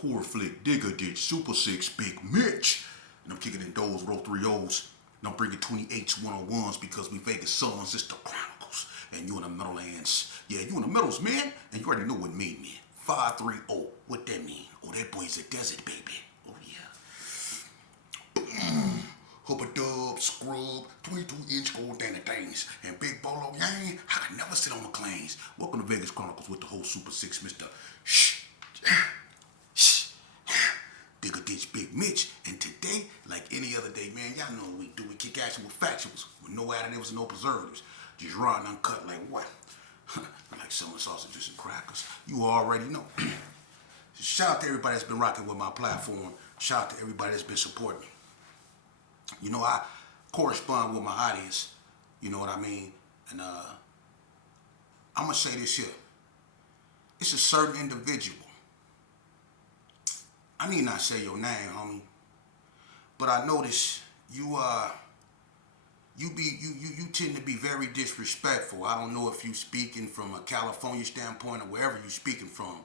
horror flick Digger Ditch Super 6 Big Mitch. And I'm kicking in those roll 3 O's. And I'm bringing 28s, 101s because we Vegas sons. It's the Chronicles. And you in the Meadowlands. Yeah, you in the Meadows, man. And you already know what made me. 530. What that mean? Oh, that boy's a desert, baby. Oh, yeah. Hubba dub, scrub, 22-inch gold danny things. And big bolo yang, I could never sit on the claims. Welcome to Vegas Chronicles with the whole Super 6, Mr. Digger Ditch Big Mitch. And today, like any other day, man, y'all know what we do. We kick action with factuals, with no additives and no preservatives. Just raw and uncut like what? Like selling sausages and crackers. You already know. Shout out to everybody that's been rocking with my platform. Shout out to everybody that's been supporting me. You know, I correspond with my audience. You know what I mean? And I'm going to say this here. It's a certain individual. I need not say your name, homie. But I notice you tend to be very disrespectful. I don't know if you speaking from a California standpoint or wherever you speaking from,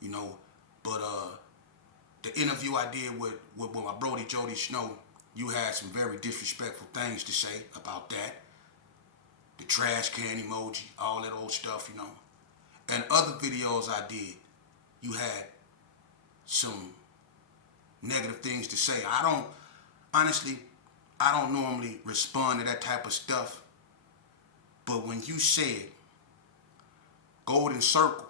you know. But the interview I did with my Brody Jody Snow, you had some very disrespectful things to say about that. The trash can emoji, all that old stuff, you know. And other videos I did, you had some negative things to say. Honestly, I don't normally respond to that type of stuff. But when you said Golden Circle,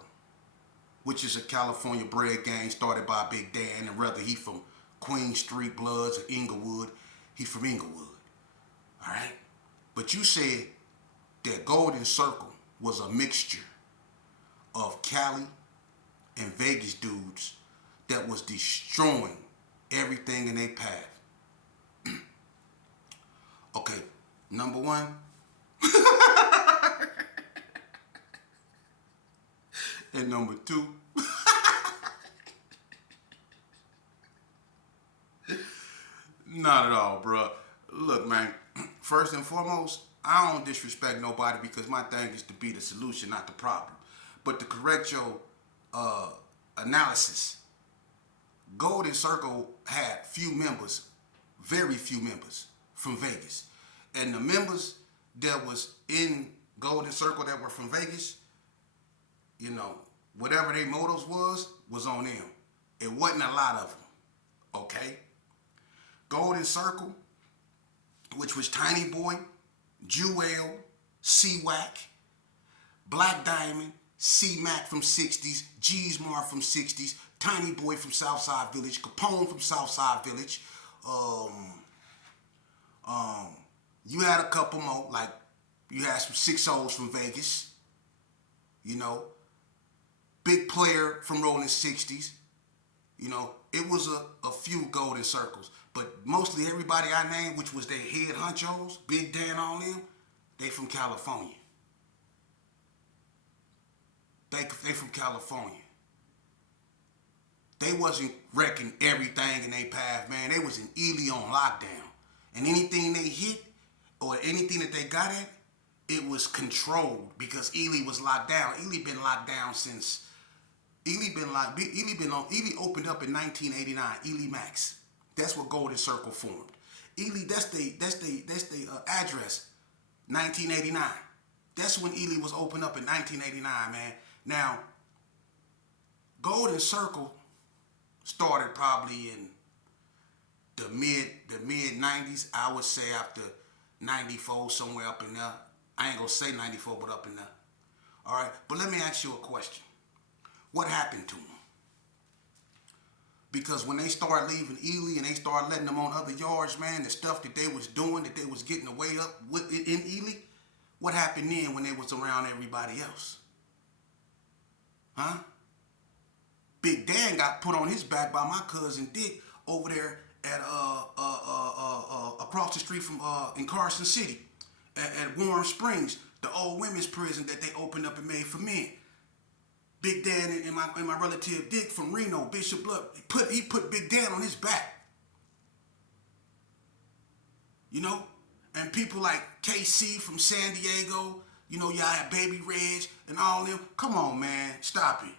which is a California bread gang started by Big Dan, and whether he from Queen Street Bloods or Inglewood, he from Inglewood. All right? But you said that Golden Circle was a mixture of Cali and Vegas dudes that was destroying everything in their path. Okay, number one. And number two. Not at all, bro. Look, man, first and foremost, I don't disrespect nobody because my thing is to be the solution, not the problem. But to correct your analysis, Golden Circle had few members, very few members from Vegas. And the members that was in Golden Circle that were from Vegas, you know, whatever their motives was on them. It wasn't a lot of them, okay? Golden Circle, which was Tiny Boy, Jewel, C-Wack, Black Diamond, C-Mac from 60s, G's-Mar from 60s, Tiny Boy from Southside Village, Capone from Southside Village. You had a couple more, like you had some 6-0s from Vegas, you know, Big Player from Rolling 60s, you know, it was a few Golden Circles, but mostly everybody I named, which was their head honchos, Big Dan, all them, they from California. They from California. They wasn't wrecking everything in their path, man. They was in Ely on lockdown. And anything they hit or anything that they got at, it was controlled because Ely was locked down. Ely been locked down since Ely opened up in 1989. Ely Max. That's what Golden Circle formed. Ely, that's the address. 1989. That's when Ely was opened up in 1989, man. Now, Golden Circle started probably in the mid 90s. I would say after 94, somewhere up in there. I ain't gonna say 94, but up in there. All right, but let me ask you a question. What happened to them? Because when they started leaving Ely and they started letting them on other yards, man, the stuff that they was doing, that they was getting away up with in Ely, what happened then when they was around everybody else? Huh? Big Dan got put on his back by my cousin Dick over there at across the street from in Carson City at Warm Springs, the old women's prison that they opened up and made for men. Big Dan and my relative Dick from Reno, Bishop Blood, he put Big Dan on his back. You know? And people like KC from San Diego, you know, y'all had Baby Reg and all them. Come on, man, stop it.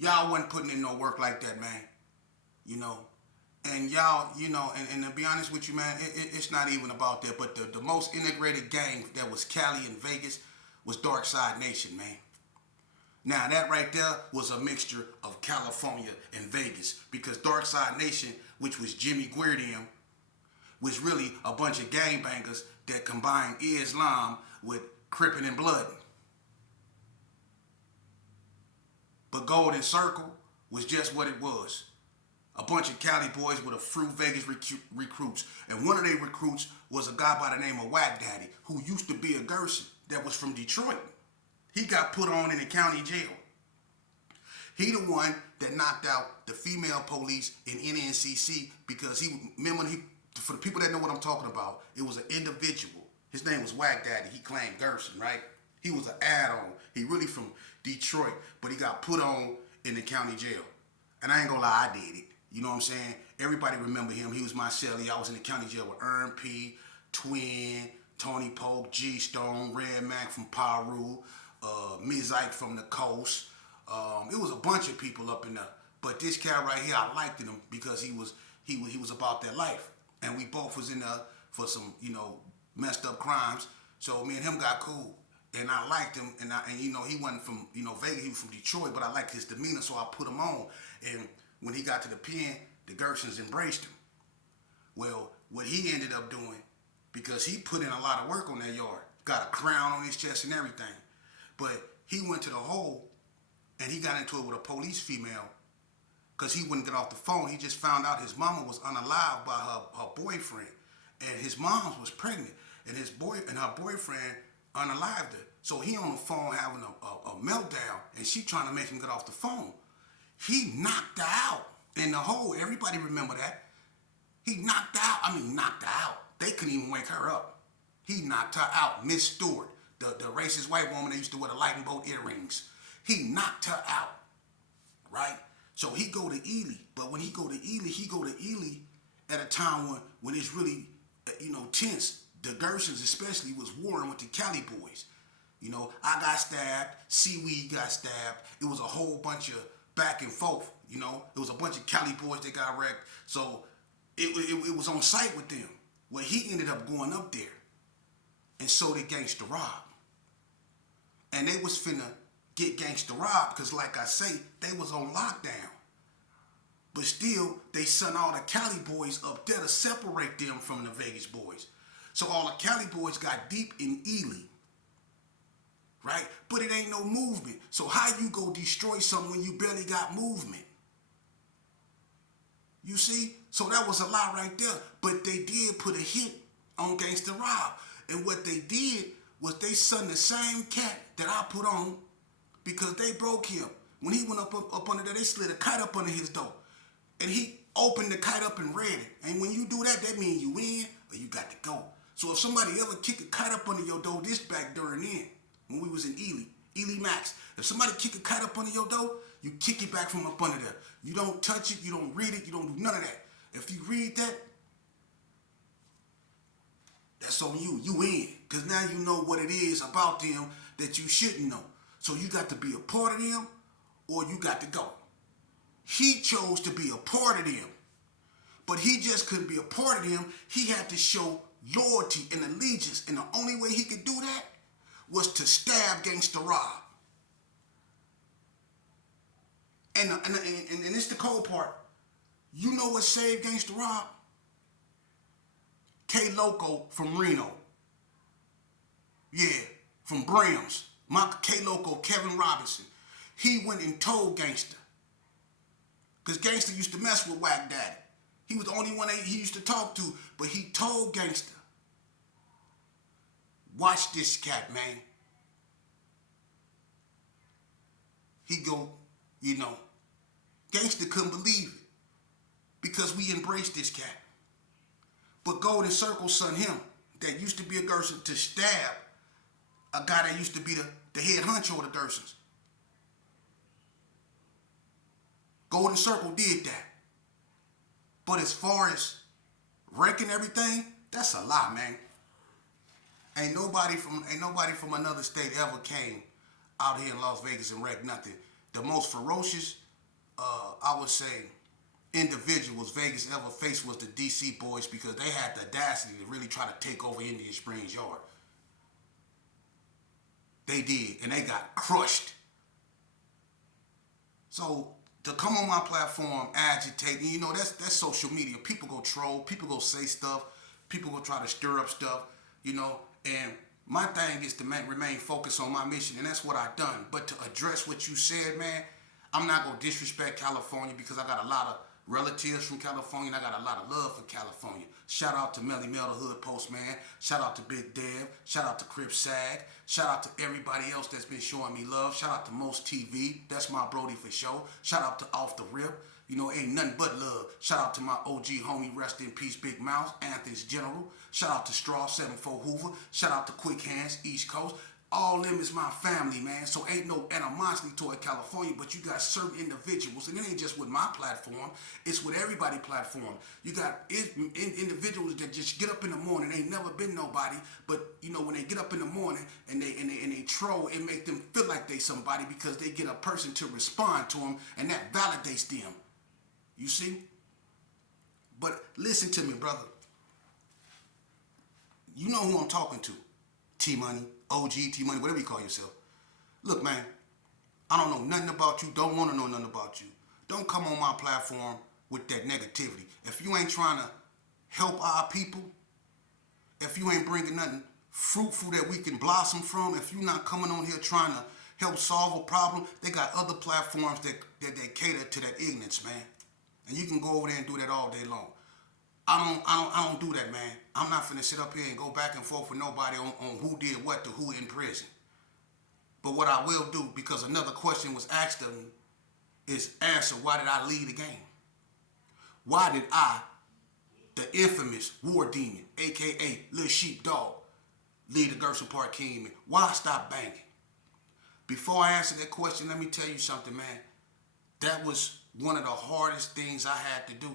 Y'all wasn't putting in no work like that, man. You know, and y'all, and to be honest with you, man, it's not even about that. But the most integrated gang that was Cali and Vegas was Dark Side Nation, man. Now that right there was a mixture of California and Vegas because Dark Side Nation, which was Jimmy Guerdium, was really a bunch of gangbangers that combined Islam with Crippin' and Bloodin'. But Golden Circle was just what it was. A bunch of Cali boys with a few Vegas recruits. And one of their recruits was a guy by the name of Whack Daddy, who used to be a Gerson that was from Detroit. He got put on in the county jail. He the one that knocked out the female police in NNCC because for the people that know what I'm talking about, it was an individual. His name was Whack Daddy. He claimed Gerson, right? He was an add-on. He really from Detroit, but he got put on in the county jail. And I ain't gonna lie, I did it. You know what I'm saying? Everybody remember him. He was my cellie. I was in the county jail with Ern P, Twin, Tony Polk, G Stone, Red Mac from Paru, Ms. Ike from the coast. It was a bunch of people up in there. But this cat right here, I liked him because he was about that life. And we both was in there for some, messed up crimes. So me and him got cool. And I liked him, and he wasn't from Vegas, he was from Detroit, but I liked his demeanor, so I put him on. And when he got to the pen, the Gersons embraced him. Well, what he ended up doing, because he put in a lot of work on that yard, got a crown on his chest and everything, but he went to the hole and he got into it with a police female because he wouldn't get off the phone. He just found out his mama was unalived by her boyfriend, and his mom was pregnant, and her boyfriend unalived her. So he on the phone having a meltdown, and she trying to make him get off the phone. He knocked her out in the hole. Everybody remember that. He knocked her out. They couldn't even wake her up. He knocked her out. Miss Stewart, the racist white woman that used to wear the lightning bolt earrings. He knocked her out, right? So he go to Ely. But when he go to Ely at a time when it's really, tense. The Gersons especially was warring with the Cali boys. I got stabbed. Seaweed got stabbed. It was a whole bunch of back and forth. It was a bunch of Cali boys that got wrecked. So it was on site with them. Well, he ended up going up there. And so did Gangsta Rob. And they was finna get Gangsta Rob because, like I say, they was on lockdown. But still, they sent all the Cali boys up there to separate them from the Vegas boys. So all the Cali boys got deep in Ely, right? But it ain't no movement. So how you go destroy something when you barely got movement? You see? So that was a lie right there. But they did put a hit on Gangsta Rob. And what they did was they sent the same cat that I put on because they broke him. When he went up under there, they slid a kite up under his door. And he opened the kite up and read it. And when you do that, that means you win or you got to go. So if somebody ever kick a kite up under your door, this back during then, when we was in Ely Max, if somebody kick a kite up under your door, you kick it back from up under there. You don't touch it, you don't read it, you don't do none of that. If you read that, that's on you. You in. Because now you know what it is about them that you shouldn't know. So you got to be a part of them or you got to go. He chose to be a part of them. But he just couldn't be a part of them. He had to show loyalty and allegiance. And the only way he could do that was to stab Gangsta Rob. And it's the cold part. You know what saved Gangsta Rob? K Loco from Reno. Yeah, from Brams. K Loco, Kevin Robinson. He went and told Gangsta. Because Gangsta used to mess with Whack Daddy. He was the only one he used to talk to, but he told Gangsta, watch this cat, man. He go, Gangsta couldn't believe it because we embraced this cat. But Golden Circle sent him, that used to be a Gerson, to stab a guy that used to be the head honcho of the Gersons. Golden Circle did that. But as far as wrecking everything, that's a lie, man. Ain't nobody from another state ever came out here in Las Vegas and wrecked nothing. The most ferocious I would say, individuals Vegas ever faced was the DC boys because they had the audacity to really try to take over Indian Springs Yard. They did, and they got crushed. So to come on my platform, agitate, and you know that's social media. People go troll, people go say stuff, people go try to stir up stuff, you know. And my thing is to remain focused on my mission, and that's what I've done. But to address what you said, man, I'm not gonna disrespect California because I got a lot of relatives from California, and I got a lot of love for California. Shout out to Melly Mel, the Hood Postman. Shout out to Big Dev. Shout out to Crip Sag. Shout out to everybody else that's been showing me love. Shout out to Most TV. That's my Brody for sure. Shout out to Off the Rip. You know, ain't nothing but love. Shout out to my OG homie, rest in peace, Big Mouse, Anthony's General. Shout out to Straw 74 Hoover. Shout out to Quick Hands, East Coast. All them is my family, man. So ain't no animosity toward California, but you got certain individuals, and it ain't just with my platform, it's with everybody's platform. You got individuals that just get up in the morning, ain't never been nobody, but you know, when they get up in the morning and they troll, it make them feel like they somebody because they get a person to respond to them, and that validates them. You see? But listen to me, brother. You know who I'm talking to. T-Money, OG, T-Money, whatever you call yourself. Look, man, I don't know nothing about you, don't want to know nothing about you. Don't come on my platform with that negativity. If you ain't trying to help our people, if you ain't bringing nothing fruitful that we can blossom from, if you're not coming on here trying to help solve a problem, they got other platforms that they cater to that ignorance, man. And you can go over there and do that all day long. I don't do that, man. I'm not finna sit up here and go back and forth with nobody on who did what to who in prison. But what I will do, because another question was asked of me, is answer why did I leave the game? Why did I, the infamous war demon, aka Lil Sheepdog, leave the Gerson Park Kingman? Why I stopped banging? Before I answer that question, let me tell you something, man. That was one of the hardest things I had to do.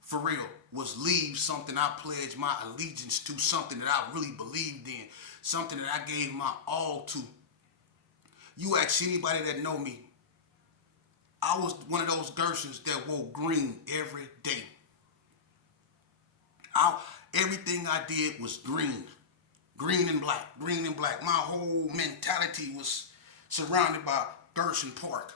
For real, was leave something I pledged my allegiance to, something that I really believed in, something that I gave my all to. You ask anybody that know me, I was one of those Gersons that wore green every day. Everything I did was green. Green and black, green and black. My whole mentality was surrounded by Gerson Park.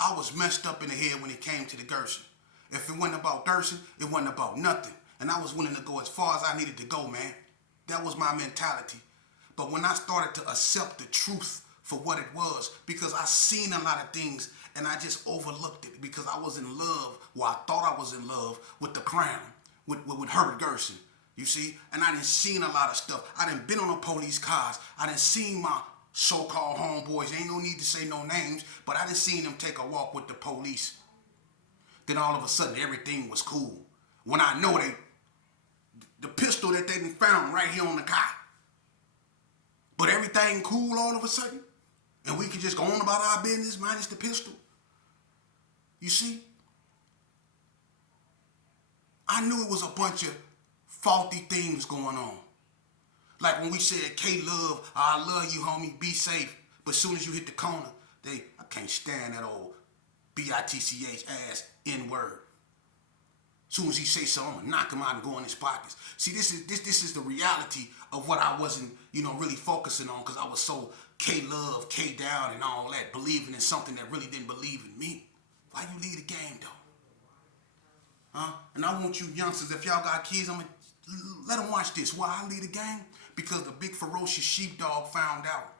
I was messed up in the head when it came to the Gerson. If it wasn't about Gerson, it wasn't about nothing. And I was willing to go as far as I needed to go, man. That was my mentality. But when I started to accept the truth for what it was, because I seen a lot of things and I just overlooked it because I was in love, well, I thought I was in love with the crown, with Herbert Gerson, you see? And I done seen a lot of stuff. I done been on the police cars. I done seen my so-called homeboys, ain't no need to say no names, but I done seen them take a walk with the police. Then all of a sudden everything was cool. When I know the pistol that they found right here on the car. But everything cool all of a sudden. And we can just go on about our business minus the pistol. You see? I knew it was a bunch of faulty things going on. Like when we said, K-Love, I love you, homie, be safe. But as soon as you hit the corner, I can't stand that old B-I-T-C-H ass N-word. As soon as he say something, I'm gonna knock him out and go in his pockets. See, this is the reality of what I wasn't, really focusing on because I was so K-Love, K-down and all that, believing in something that really didn't believe in me. Why you leave the game, though? Huh? And I want you youngsters, if y'all got kids, I'm gonna let them watch this. Why I leave the game? Because the big ferocious sheepdog found out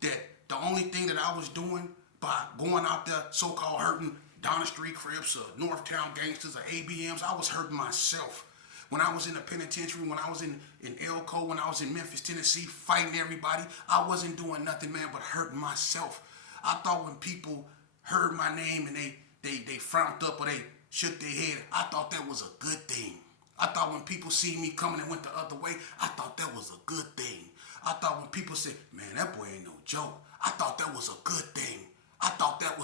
that the only thing that I was doing by going out there so-called hurting Donna Street Crips or Northtown Gangsters or ABMs, I was hurting myself. When I was in the penitentiary, when I was in Elko, when I was in Memphis, Tennessee, fighting everybody, I wasn't doing nothing, man, but hurting myself. I thought when people heard my name and they frowned up or they shook their head, I thought that was a good thing. I thought when people see me coming and went the other way, I thought that was a good thing. I thought when people said, man, that boy ain't no joke, I thought that was a good thing. I thought that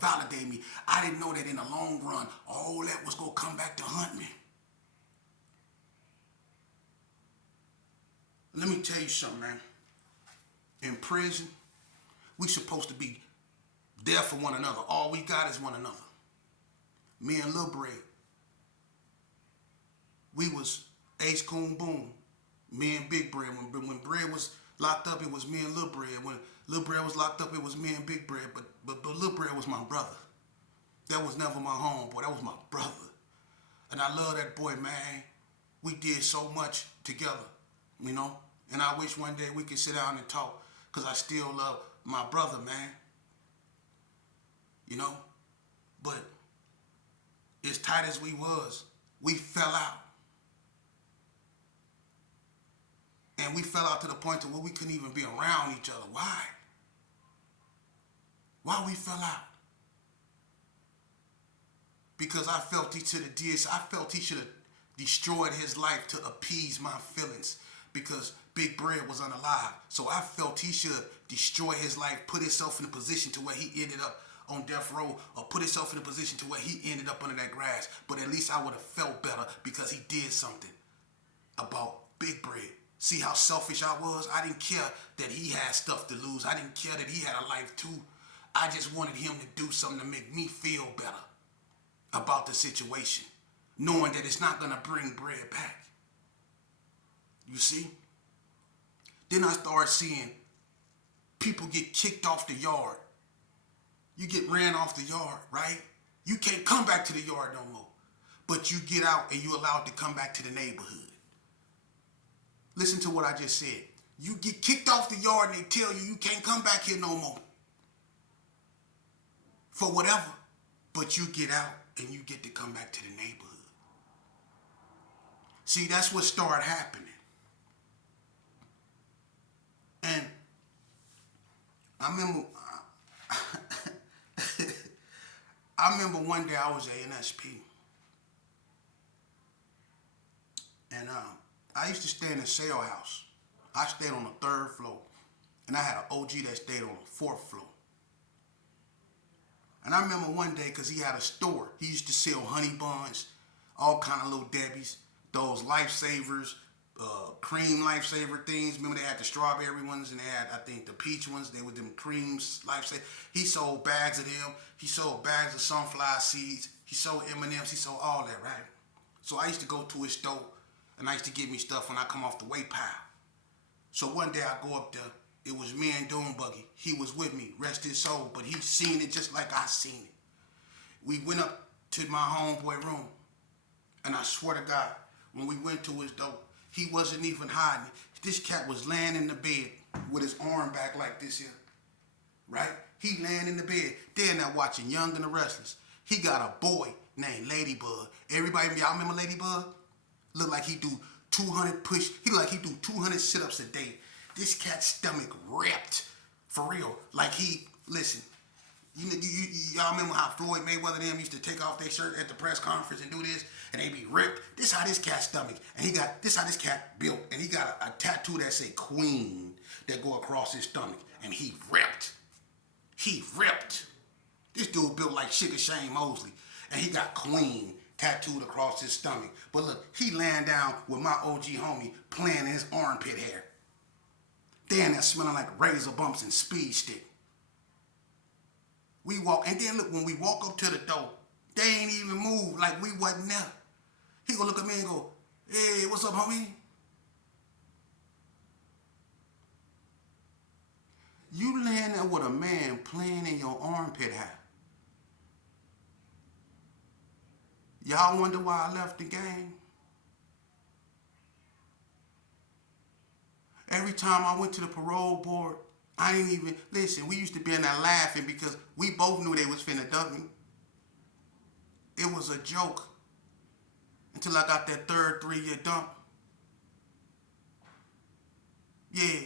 validated me. I didn't know that in the long run, all that was going to come back to hunt me. Let me tell you something, man. In prison, we supposed to be there for one another. All we got is one another. Me and Lil Bread, we was Ace Coon Boom. Me and Big Bread. When Bread was locked up, it was me and Lil Bread. When Lil Bread was locked up, it was me and Big Bread. But Lil Bread was my brother. That was never my homeboy. That was my brother. And I love that boy, man. We did so much together, you know? And I wish one day we could sit down and talk, because I still love my brother, man. You know? But as tight as we was, we fell out. And we fell out to the point to where we couldn't even be around each other. Why? Why we fell out? Because I felt he should have destroyed his life to appease my feelings, because Big Bread was unalive. So I felt he should destroy his life, put himself in a position to where he ended up on death row, or put himself in a position to where he ended up under that grass. But at least I would have felt better because he did something about Big Bread. See how selfish I was? I didn't care that he had stuff to lose. I didn't care that he had a life too. I just wanted him to do something to make me feel better about the situation, knowing that it's not going to bring Bread back. You see? Then I started seeing people get kicked off the yard. You get ran off the yard, right? You can't come back to the yard no more. But you get out and you're allowed to come back to the neighborhood. Listen to what I just said. You get kicked off the yard and they tell you can't come back here no more. For whatever. But you get out and you get to come back to the neighborhood. See, that's what started happening. And I remember one day I was at NSP. And I used to stay in a sale house. I stayed on the 3rd floor. And I had an OG that stayed on the 4th floor. And I remember one day, because he had a store, he used to sell honey buns, all kind of little Debbies, those Lifesavers, cream Lifesaver things. Remember they had the strawberry ones and they had, I think, the peach ones. They were them creams, Lifesaver. He sold bags of them. He sold bags of sunflower seeds. He sold M&Ms. He sold all that, right? So I used to go to his store and I used to get me stuff when I come off the weight pile. So one day I go up there. It was me and Doom Buggy. He was with me, rest his soul, but he seen it just like I seen it. We went up to my homeboy room, and I swear to God, when we went to his door, he wasn't even hiding. This cat was laying in the bed with his arm back like this here, right? He laying in the bed. They're not watching Young and the Restless. He got a boy named Ladybug. Everybody, y'all remember Ladybug? Look like he do 200 push. He look like he do 200 sit-ups a day. This cat's stomach ripped, for real. Like listen, y'all remember how Floyd Mayweather them used to take off their shirt at the press conference and do this, and they be ripped? This how this cat's stomach, and this how this cat built, and he got a tattoo that say Queen that go across his stomach, and he ripped. He ripped. This dude built like Sugar Shane Mosley, and he got Queen tattooed across his stomach. But look, he laying down with my OG homie playing in his armpit hair. Damn, that's smelling like razor bumps and speed stick. We walk, and then look, when we walk up to the door, they ain't even move like we wasn't there. He gonna look at me and go, "Hey, what's up, homie?" You laying there with a man playing in your armpit hair. Y'all wonder why I left the game? Every time I went to the parole board, I didn't even, listen, we used to be in there laughing because we both knew they was finna dump me. It was a joke until I got that 3rd 3-year dump. Yeah.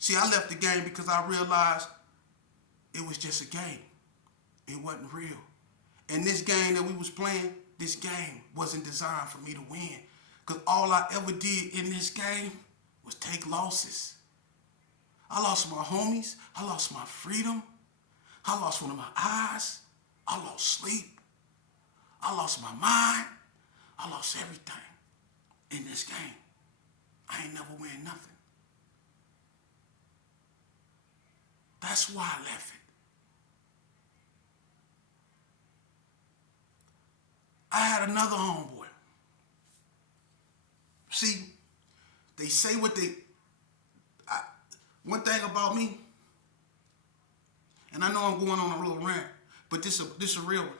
See, I left the game because I realized it was just a game. It wasn't real. And this game that we was playing, this game wasn't designed for me to win. Because all I ever did in this game was take losses. I lost my homies. I lost my freedom. I lost one of my eyes. I lost sleep. I lost my mind. I lost everything in this game. I ain't never win nothing. That's why I left it. I had another homeboy. See, they say what they. One thing about me, and I know I'm going on a little rant, but this a real one.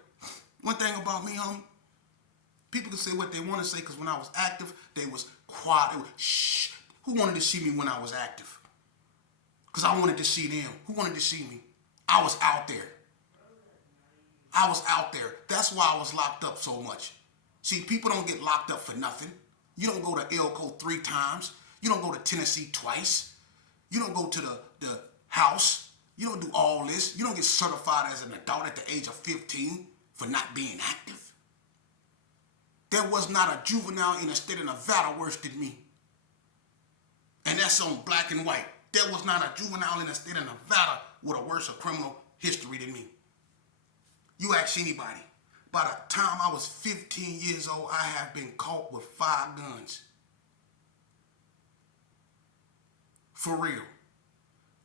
One thing about me, homie, people can say what they want to say because when I was active, they was quiet. They was, shh. Who wanted to see me when I was active? Because I wanted to see them. Who wanted to see me? I was out there. I was out there. That's why I was locked up so much. See, people don't get locked up for nothing. You don't go to Elko 3 times. You don't go to Tennessee twice. You don't go to the house. You don't do all this. You don't get certified as an adult at the age of 15 for not being active. There was not a juvenile in the state of Nevada worse than me. And that's on black and white. There was not a juvenile in the state of Nevada with a worse criminal history than me. You ask anybody. By the time I was 15 years old, I have been caught with 5 guns. For real.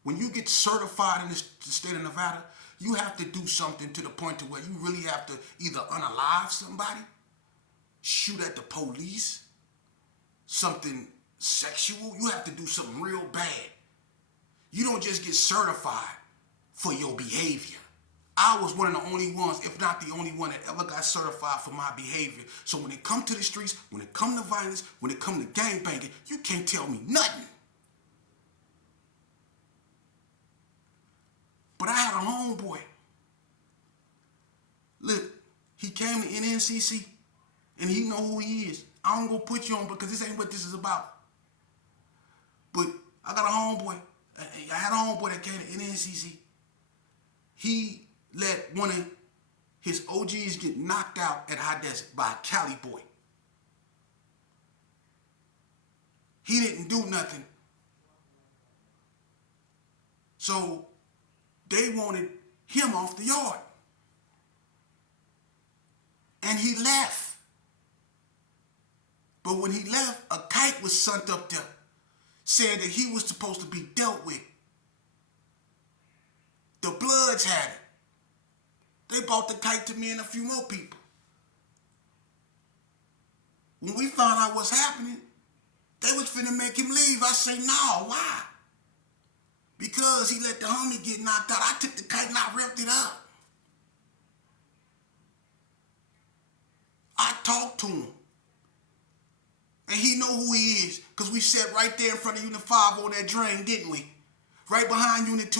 When you get certified in the state of Nevada, you have to do something to the point to where you really have to either unalive somebody, shoot at the police, something sexual. You have to do something real bad. You don't just get certified for your behavior. I was one of the only ones, if not the only one, that ever got certified for my behavior. So when it come to the streets, when it come to violence, when it come to gangbanging, you can't tell me nothing. But I had a homeboy. Look, he came to NNCC, and he know who he is. I don't go put you on because this ain't what this is about. But I got a homeboy. I had a homeboy that came to NNCC. He let one of his OGs get knocked out at High Desert by a Cali boy. He didn't do nothing. So they wanted him off the yard. And he left. But when he left, a kite was sent up there saying that he was supposed to be dealt with. The Bloods had it. They brought the kite to me and a few more people. When we found out what's happening, they was finna make him leave. I say, no, why? Because he let the homie get knocked out. I took the kite and I ripped it up. I talked to him. And he know who he is. Because we sat right there in front of Unit 5 on that drain, didn't we? Right behind Unit 2.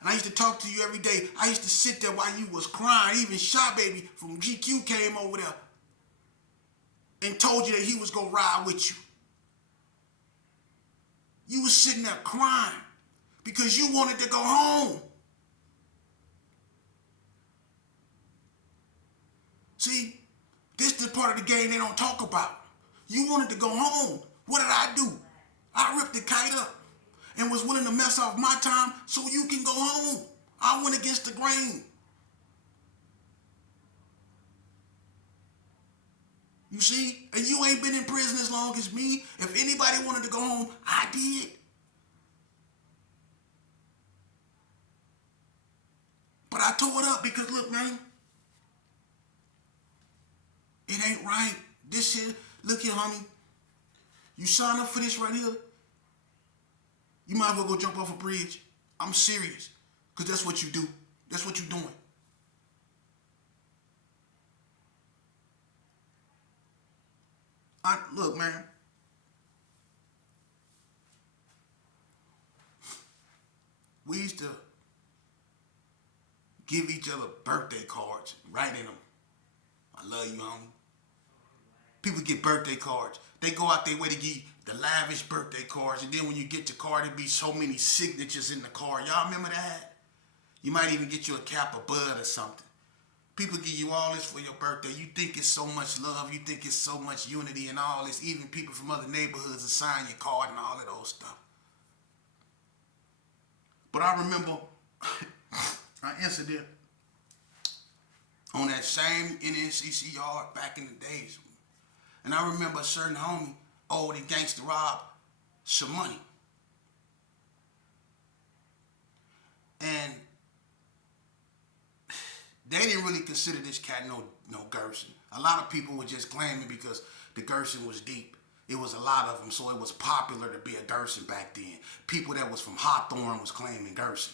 And I used to talk to you every day. I used to sit there while you was crying. Even Shy Baby from GQ came over there and told you that he was going to ride with you. You was sitting there crying because you wanted to go home. See, this is the part of the game they don't talk about. You wanted to go home. What did I do? I ripped the kite up and was willing to mess off my time so you can go home. I went against the grain. You see? And you ain't been in prison as long as me. If anybody wanted to go home, I did. But I tore it up because, look, man, it ain't right. This shit, look here, homie. You sign up for this right here, you might as well go jump off a bridge. I'm serious. Because that's what you do. That's what you're doing. Look, man. We used to give each other birthday cards, write in them. I love you, homie. People get birthday cards. They go out their way to give you the lavish birthday cards, and then when you get your card, it be so many signatures in the card. Y'all remember that? You might even get you a cap of bud or something. People give you all this for your birthday. You think it's so much love. You think it's so much unity and all this. Even people from other neighborhoods will sign your card and all of those stuff. But I remember an incident on that same NNCC yard back in the days. And I remember a certain homie owed a gangster Rob some money. And They didn't really consider this cat no Gerson. A lot of people were just claiming because the Gerson was deep. It was a lot of them, so it was popular to be a Gerson back then. People that was from Hawthorne was claiming Gerson.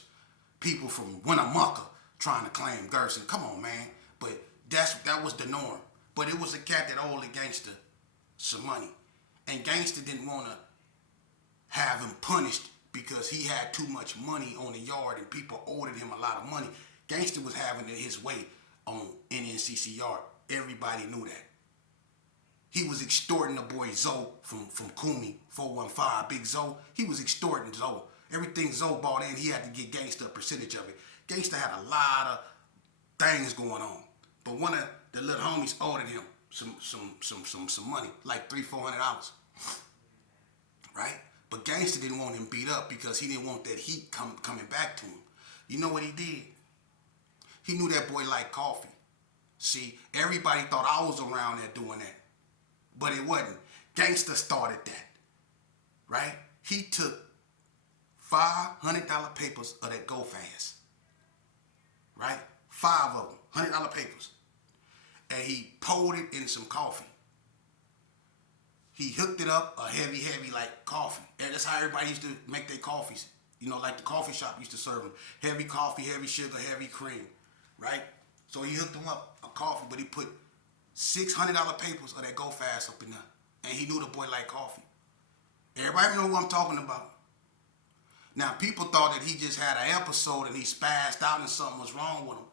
People from Winnemucca trying to claim Gerson. Come on, man. But that was the norm. But it was a cat that owed the gangster some money. And gangster didn't want to have him punished because he had too much money on the yard and people owed him a lot of money. Gangster was having it his way on NNCC yard. Everybody knew that. He was extorting the boy Zoe from Kumi 415, Big Zoe. He was extorting Zoe. Everything Zoe bought in, he had to get Gangsta a percentage of it. Gangsta had a lot of things going on. But one of the little homies owed him some money, like $300-400. Right? But Gangsta didn't want him beat up because he didn't want that heat coming back to him. You know what he did? He knew that boy liked coffee. See, everybody thought I was around there doing that. But it wasn't. Gangsta started that. Right? He took $500 papers of that Go Fast. Right? 5 of them. $100 papers. And he poured it in some coffee. He hooked it up a heavy like coffee. And that's how everybody used to make their coffees. You know, like the coffee shop used to serve them. Heavy coffee, heavy sugar, heavy cream. Right? So he hooked them up a coffee, but he put $600 papers of that Go Fast up in there. And he knew the boy liked coffee. Everybody know what I'm talking about. Now, people thought that he just had an episode and he spazzed out and something was wrong with him.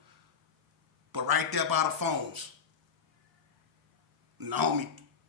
But right there by the phones, the homie